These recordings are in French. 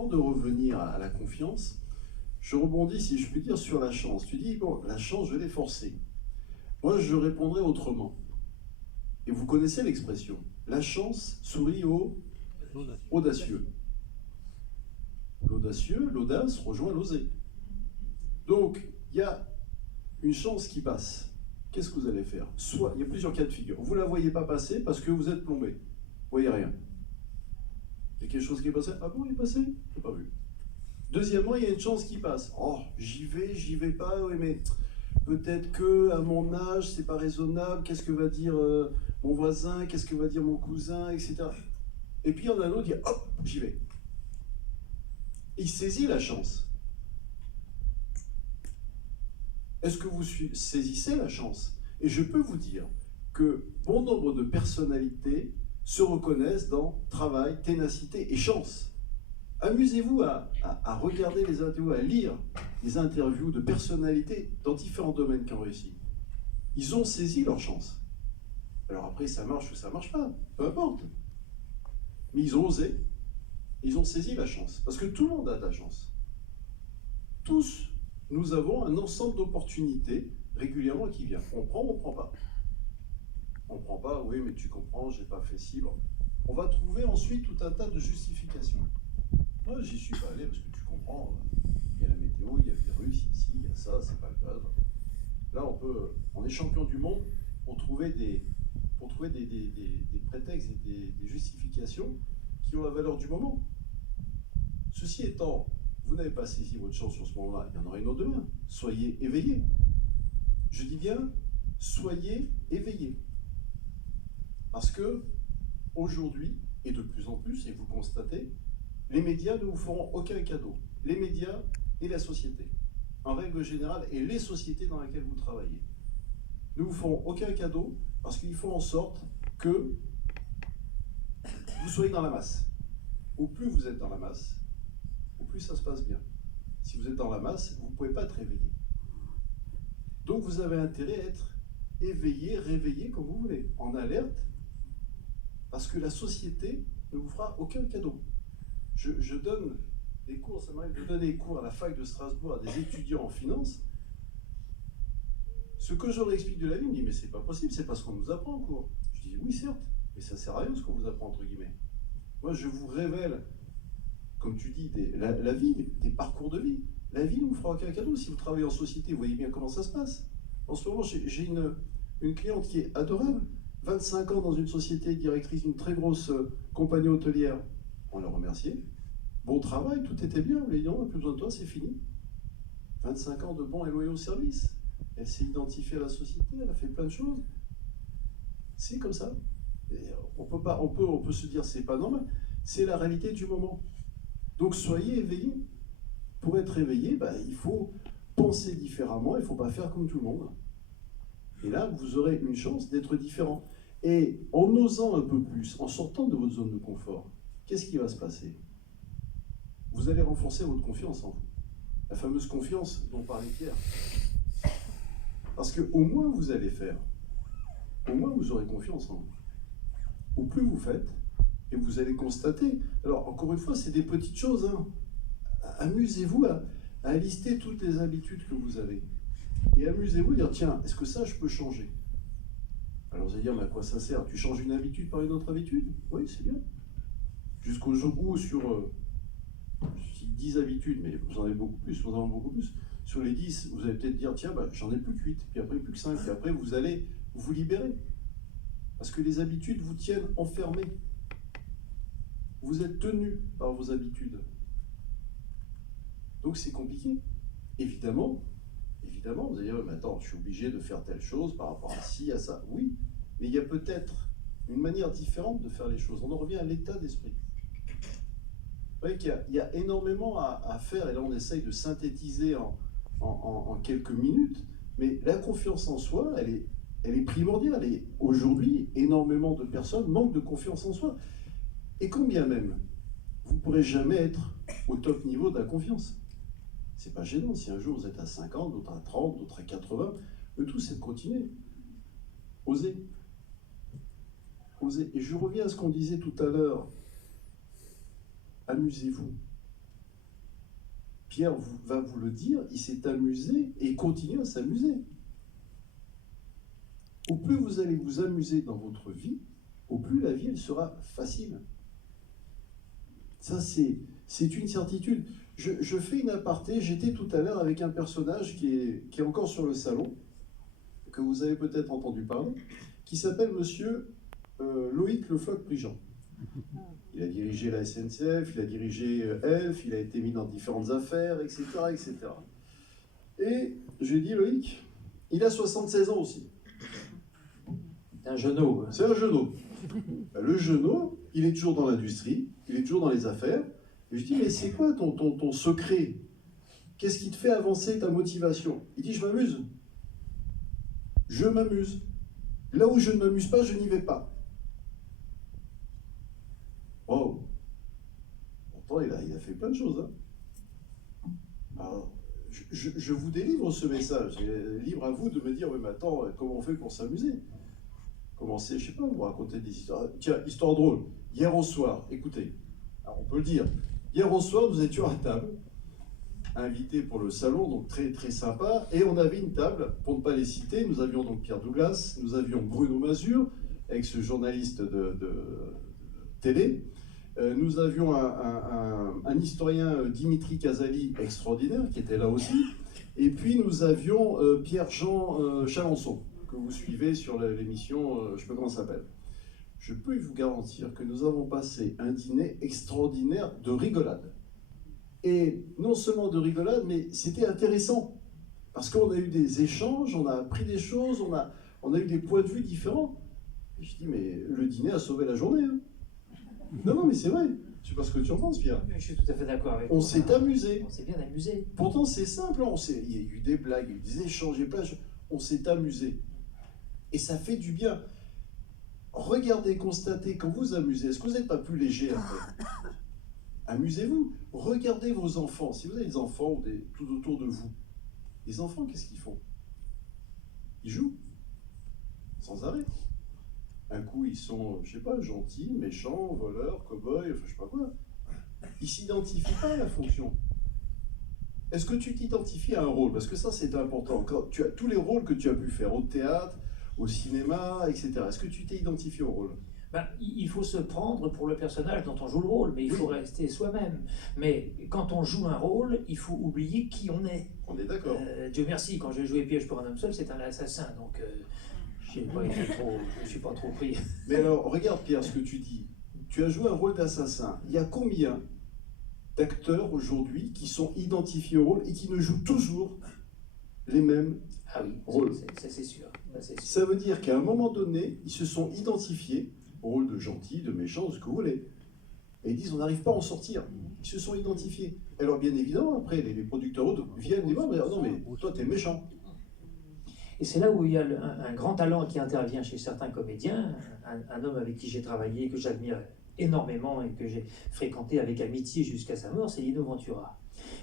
avant de revenir à la confiance, je rebondis, si je puis dire, sur la chance. Tu dis, bon, la chance, je l'ai forcée. Moi, je répondrai autrement. Et vous connaissez l'expression. La chance sourit aux audacieux. L'audace rejoint l'oser. Donc, il y a une chance qui passe. Qu'est-ce que vous allez faire? Soit, il y a plusieurs cas de figure. Vous ne la voyez pas passer parce que vous êtes plombé. Vous voyez rien. Il y a quelque chose qui est passé. Ah bon, il est passé? Je n'ai pas vu. Deuxièmement, il y a une chance qui passe. Oh, j'y vais pas, oui, mais peut-être que à mon âge, c'est pas raisonnable. Qu'est-ce que va dire mon voisin? Qu'est-ce que va dire mon cousin, etc. Et puis il y en a un autre qui dit, hop, j'y vais. Il saisit la chance. Est-ce que vous saisissez la chance? Et je peux vous dire que bon nombre de personnalités se reconnaissent dans travail, ténacité et chance. Amusez-vous à regarder les interviews, à lire les interviews de personnalités dans différents domaines qui ont réussi. Ils ont saisi leur chance. Alors après, ça marche ou ça marche pas, peu importe. Mais ils ont osé, ils ont saisi la chance. Parce que tout le monde a de la chance. Tous, nous avons un ensemble d'opportunités régulièrement qui vient. On prend ou on prend pas? On prend pas, oui, mais tu comprends, j'ai pas fait ci. Bon. On va trouver ensuite tout un tas de justifications. Moi, j'y suis pas allé parce que tu comprends, il y a la météo, il y a le virus, ici, il y a ça, c'est pas le cas. Là, on est champion du monde pour trouver des prétextes et des justifications qui ont la valeur du moment. Ceci étant, vous n'avez pas saisi votre chance sur ce moment-là, il y en aura une autre demain. Soyez éveillés. Je dis bien, soyez éveillés. Parce que, aujourd'hui, et de plus en plus, et vous le constatez, les médias ne vous feront aucun cadeau. Les médias et la société, en règle générale, et les sociétés dans lesquelles vous travaillez, ne vous feront aucun cadeau parce qu'ils font en sorte que vous soyez dans la masse. Au plus vous êtes dans la masse, au plus ça se passe bien. Si vous êtes dans la masse, vous ne pouvez pas être réveillé. Donc vous avez intérêt à être éveillé, réveillé, comme vous voulez, en alerte, parce que la société ne vous fera aucun cadeau. Je donne des cours, ça m'arrive de donner des cours à la fac de Strasbourg à des étudiants en finance. Ce que je leur explique de la vie, ils me disent, mais c'est pas possible, c'est pas ce qu'on nous apprend en cours. Je dis, oui, certes, mais ça sert à rien ce qu'on vous apprend, entre guillemets. Moi, je vous révèle, comme tu dis, la vie, des parcours de vie. La vie ne vous fera aucun cadeau. Si vous travaillez en société, vous voyez bien comment ça se passe. En ce moment, j'ai une cliente qui est adorable, 25 ans dans une société, directrice d'une très grosse compagnie hôtelière. On l'a remercié. Bon travail, tout était bien, mais non, on n'a plus besoin de toi, c'est fini. 25 ans de bons et loyaux services. Elle s'est identifiée à la société, elle a fait plein de choses. C'est comme ça. Et on peut se dire c'est pas normal. C'est la réalité du moment. Donc soyez éveillés. Pour être éveillé, il faut penser différemment, il ne faut pas faire comme tout le monde. Et là, vous aurez une chance d'être différent. Et en osant un peu plus, en sortant de votre zone de confort, qu'est-ce qui va se passer? Vous allez renforcer votre confiance en vous. La fameuse confiance dont parlait Pierre. Parce qu'au moins vous allez faire, au moins vous aurez confiance en vous. Au plus vous faites, et vous allez constater, alors encore une fois, c'est des petites choses, hein. Amusez-vous à lister toutes les habitudes que vous avez. Et amusez-vous à dire, tiens, est-ce que ça, je peux changer? Alors vous allez dire, mais à quoi ça sert? Tu changes une habitude par une autre habitude? Oui, c'est bien. Jusqu'au jour où, sur 10 habitudes, mais vous en avez beaucoup plus, vous en avez beaucoup plus. Sur les 10, vous allez peut-être dire, tiens, j'en ai plus que 8, puis après plus que 5, puis après vous allez vous libérer. Parce que les habitudes vous tiennent enfermés. Vous êtes tenu par vos habitudes. Donc c'est compliqué. Évidemment, vous allez dire, mais attends, je suis obligé de faire telle chose par rapport à ci, à ça. Oui, mais il y a peut-être une manière différente de faire les choses. On en revient à l'état d'esprit. Vous voyez qu'il y a énormément à faire, et là on essaye de synthétiser en quelques minutes, mais la confiance en soi, elle est primordiale. Et aujourd'hui, énormément de personnes manquent de confiance en soi. Et combien même, vous ne pourrez jamais être au top niveau de la confiance. C'est pas gênant si un jour vous êtes à 50, d'autres à 30, d'autres à 80. Le tout, c'est de continuer. Osez. Osez. Et je reviens à ce qu'on disait tout à l'heure. Amusez-vous. Pierre va vous le dire, il s'est amusé et continue à s'amuser. Au plus vous allez vous amuser dans votre vie, au plus la vie elle sera facile. Ça, c'est une certitude. Je fais une aparté, j'étais tout à l'heure avec un personnage qui est encore sur le salon, que vous avez peut-être entendu parler, qui s'appelle Monsieur Loïc Le Floch-Prigent. Il a dirigé la SNCF, il a dirigé ELF, il a été mis dans différentes affaires, etc. etc. Et je lui ai dit, Loïc, il a 76 ans aussi. Un genou. C'est un genou. Le genou, il est toujours dans l'industrie, il est toujours dans les affaires. Et je dis, mais c'est quoi ton secret? Qu'est-ce qui te fait avancer, ta motivation? Il dit, je m'amuse. Je m'amuse. Là où je ne m'amuse pas, je n'y vais pas. Wow. Pourtant, il a fait plein de choses. Hein. Alors, je vous délivre ce message. Libre à vous de me dire, oui, mais attends, comment on fait pour s'amuser? Commencez, je sais pas, vous raconter des histoires. Tiens, histoire drôle. Hier au soir, écoutez, alors on peut le dire. Hier au soir, nous étions à table, invités pour le salon, donc très très sympa, et on avait une table, pour ne pas les citer, nous avions donc Pierre Douglas, nous avions Bruno Mazur, ex-journaliste de télé, nous avions un historien, Dimitri Casali, extraordinaire, qui était là aussi, et puis nous avions Pierre-Jean Chalençon, que vous suivez sur l'émission, je ne sais pas comment ça s'appelle. Je peux vous garantir que nous avons passé un dîner extraordinaire de rigolade. Et non seulement de rigolade, mais c'était intéressant. Parce qu'on a eu des échanges, on a appris des choses, on a eu des points de vue différents. Et je dis, mais le dîner a sauvé la journée. Hein. Non, mais c'est vrai. Je sais pas ce que tu en penses, Pierre. Je suis tout à fait d'accord avec toi. On s'est amusé. On s'est bien amusé. Pourtant, c'est simple. Il y a eu des blagues, il y a eu des échanges, il y a plein de choses. On s'est amusé. Et ça fait du bien. Regardez, constatez, quand vous amusez, est-ce que vous n'êtes pas plus léger après? Amusez-vous. Regardez vos enfants. Si vous avez des enfants ou tout autour de vous, les enfants, qu'est-ce qu'ils font? Ils jouent. Sans arrêt. Un coup, ils sont, je sais pas, gentils, méchants, voleurs, cow-boys, enfin, je sais pas quoi. Ils s'identifient pas à la fonction. Est-ce que tu t'identifies à un rôle? Parce que ça, c'est important. Quand tu as tous les rôles que tu as pu faire au théâtre, au cinéma, etc. Est-ce que tu t'es identifié au rôle? Il faut se prendre pour le personnage dont on joue le rôle, mais il faut rester soi-même. Mais quand on joue un rôle, il faut oublier qui on est. On est d'accord. Dieu merci, quand j'ai joué Piège pour un homme seul, c'est un assassin, donc je ne suis pas trop pris. Mais alors, regarde Pierre, ce que tu dis. Tu as joué un rôle d'assassin. Il y a combien d'acteurs aujourd'hui qui sont identifiés au rôle et qui ne jouent toujours les mêmes rôles? Ça c'est sûr. Ça veut dire qu'à un moment donné, ils se sont identifiés au rôle de gentil, de méchant, de ce que vous voulez. Et ils disent, on n'arrive pas à en sortir. Ils se sont identifiés. Alors bien évidemment, après, les producteurs autres viennent les voir, mais non, mais toi, t'es méchant. Et c'est là où il y a un grand talent qui intervient chez certains comédiens, un homme avec qui j'ai travaillé, que j'admire énormément et que j'ai fréquenté avec amitié jusqu'à sa mort, c'est Lino Ventura.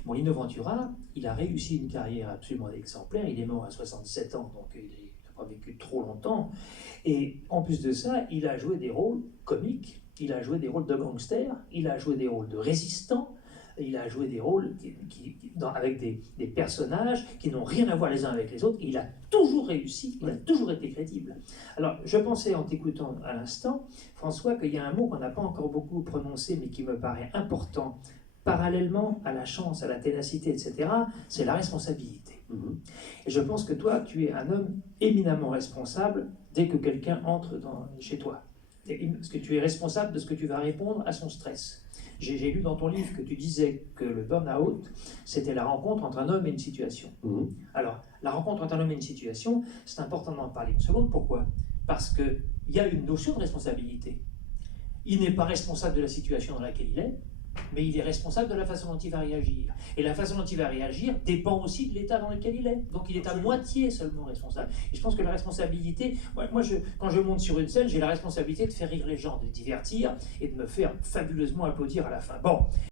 Bon, Lino Ventura, il a réussi une carrière absolument exemplaire, il est mort à 67 ans, donc il n'a pas vécu trop longtemps, et en plus de ça, il a joué des rôles comiques, il a joué des rôles de gangsters, il a joué des rôles de résistants, il a joué des rôles avec des personnages qui n'ont rien à voir les uns avec les autres. Il a toujours réussi, il a toujours été crédible. Alors, je pensais en t'écoutant à l'instant, François, qu'il y a un mot qu'on n'a pas encore beaucoup prononcé, mais qui me paraît important, parallèlement à la chance, à la ténacité, etc., c'est la responsabilité. Et je pense que toi, tu es un homme éminemment responsable dès que quelqu'un entre chez toi. Parce que tu es responsable de ce que tu vas répondre à son stress. J'ai lu dans ton livre que tu disais que le burn-out, c'était la rencontre entre un homme et une situation. Alors, la rencontre entre un homme et une situation, c'est important d'en parler une seconde. Pourquoi? Parce qu'il y a une notion de responsabilité. Il n'est pas responsable de la situation dans laquelle il est, mais il est responsable de la façon dont il va réagir. Et la façon dont il va réagir dépend aussi de l'état dans lequel il est. Donc il est à moitié seulement responsable. Et je pense que la responsabilité, quand je monte sur une scène, j'ai la responsabilité de faire rire les gens, de divertir et de me faire fabuleusement applaudir à la fin. Bon.